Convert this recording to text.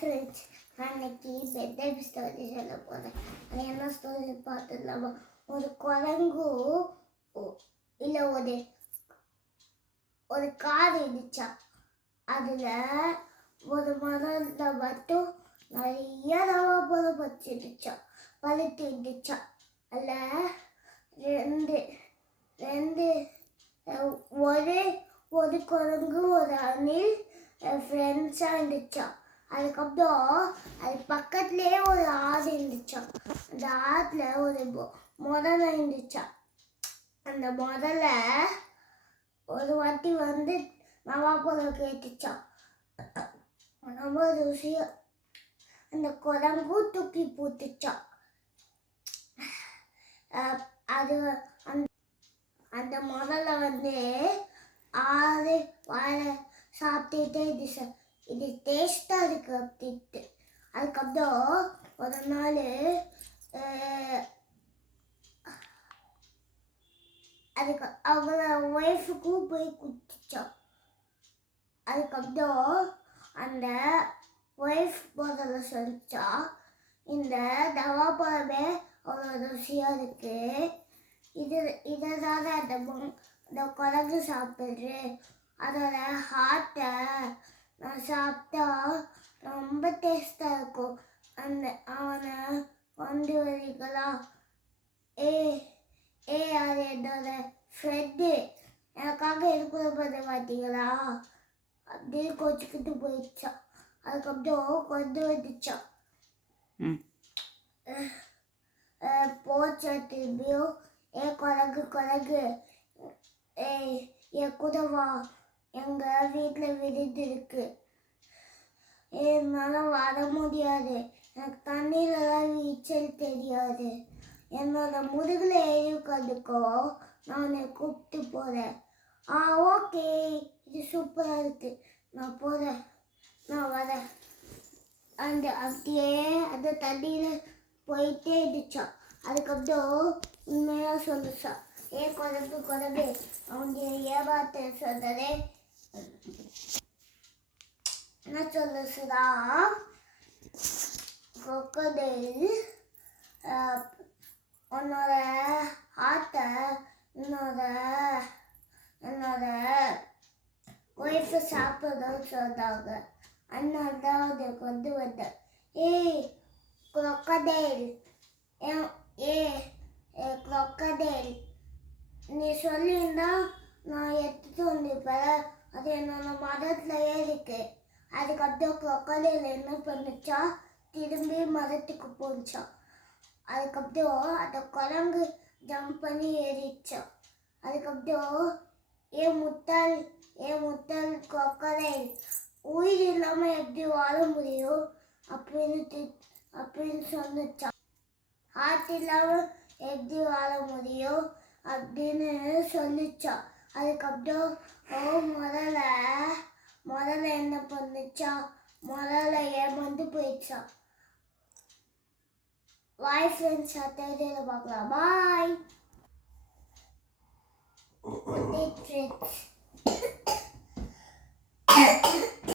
Friends, நான் இன்னைக்கு bed story சொல்ல போகிறேன். அது என்ன ஸ்டோரி பார்த்துடலாமா? ஒரு குரங்கு இல்லை ஒரு கார் இருந்துச்சா. அதில் ஒரு மரத்தில் மட்டும் நிறைய நவாப்பழம் பறிச்சிருந்துச்சா, பழுத்து இருந்துச்சா. அதில் ரெண்டு ரெண்டு ஒரு குரங்கு ஒரு அணில் ஃப்ரெண்ட்ஸாக இருந்துச்சா. அதுக்கப்புறம் அது பக்கத்துலேயே ஒரு ஆறு இருந்துச்சா. அந்த ஆற்றுல ஒரு முதலை இருந்துச்சா. அந்த முதலை ஒரு வாட்டி வந்து நவாப்பழம் கேட்டுச்சா. ரொம்ப ருசியா அந்த குரங்கு தூக்கி போட்டுச்சா. அது அந்த முதல்ல வந்து ஆறு வாழை சாப்பிட்டுட்டே இருந்துச்சு. இது டேஸ்டாக இருக்கு அப்படின்ட்டு. அதுக்கப்புறம் ஒரு நாள் அதுக்கு அவங்கள ஒய்ஃபுக்கும் போய் குடிச்சோம். அதுக்கப்புறம் அந்த ஒய்ஃப் முதல்ல சொல்லிச்சா, இந்த நவாப்பழமே அவ்வளோ ருசியாக இருக்கு. இதை தானே அந்த குரங்கு சாப்பிட்றேன். அதோட ஹார்ட்டை நான் சாப்பிட்டா ரொம்ப டேஸ்டாக இருக்கும். அவனை கொண்டு வரீங்களா? அது என்னோட ஃப்ரெண்டு, எனக்காக இருக்கிற பண்ண மாட்டீங்களா அப்படின்னு கொச்சிக்கிட்டு போயிடுச்சா. அதுக்கப்புறம் கொண்டு வந்துச்சா. போச்சா திரும்பியும், குரங்கு என் கூட வா, எங்கள் வீட்டில் விருந்து இருக்கு. என்னால் வர முடியாது, எனக்கு தண்ணியிலலாம் நீச்சல் தெரியாது. என்னோட முதுகில் ஏறி உட்காந்துக்கோ, நான் உன்னை கூப்பிட்டு போகிறேன். ஓகே, இது சூப்பராக இருக்கு, நான் போகிறேன், நான் வரேன். அப்படியே அந்த தண்ணியில் போயிட்டே இருந்துச்சா. அதுக்கப்புறம் உண்மையாக சொல்லுச்சா, குரங்கு அவங்க ஏமாத்த சொன்னதே என்ன சொல்லுச்சுதா, crocodile உன்னோட ஹார்ட்டை என்னோட ஒய்ஃபை சாப்பிடணும்னு சொன்னாங்க. அதனால தான் அதை கொண்டு வந்தேன். crocodile, crocodile, நீ சொல்லியிருந்தா நான் எடுத்துட்டு வந்திருப்பேன். அது என்னோட மரத்துலையே இருக்கு. அதுக்கப்புறம் crocodile என்ன பண்ணுச்சா, திரும்பி மரத்துக்கு போச்சா. அதுக்கப்புறம் அந்த குரங்கு ஜம்ப் பண்ணி ஏறிச்சா. அதுக்கப்புறம் ஏன் முட்டாள் crocodile, உயிர் இல்லாமல் எப்படி வாழ முடியும் அப்படின்னு சொன்னுச்சா. ஹார்ட் இல்லாமல் எப்படி வாழ முடியும் அப்படின்னு சொல்லிச்சா. அதுக்கப்புறம் முதல்ல என்ன பண்ணுச்சா, முதல்ல ஏமாந்து போயிடுச்சா. பாய் ஃப்ரெண்ட்ஸ், அடுத்த பார்க்கலாம். பாய்.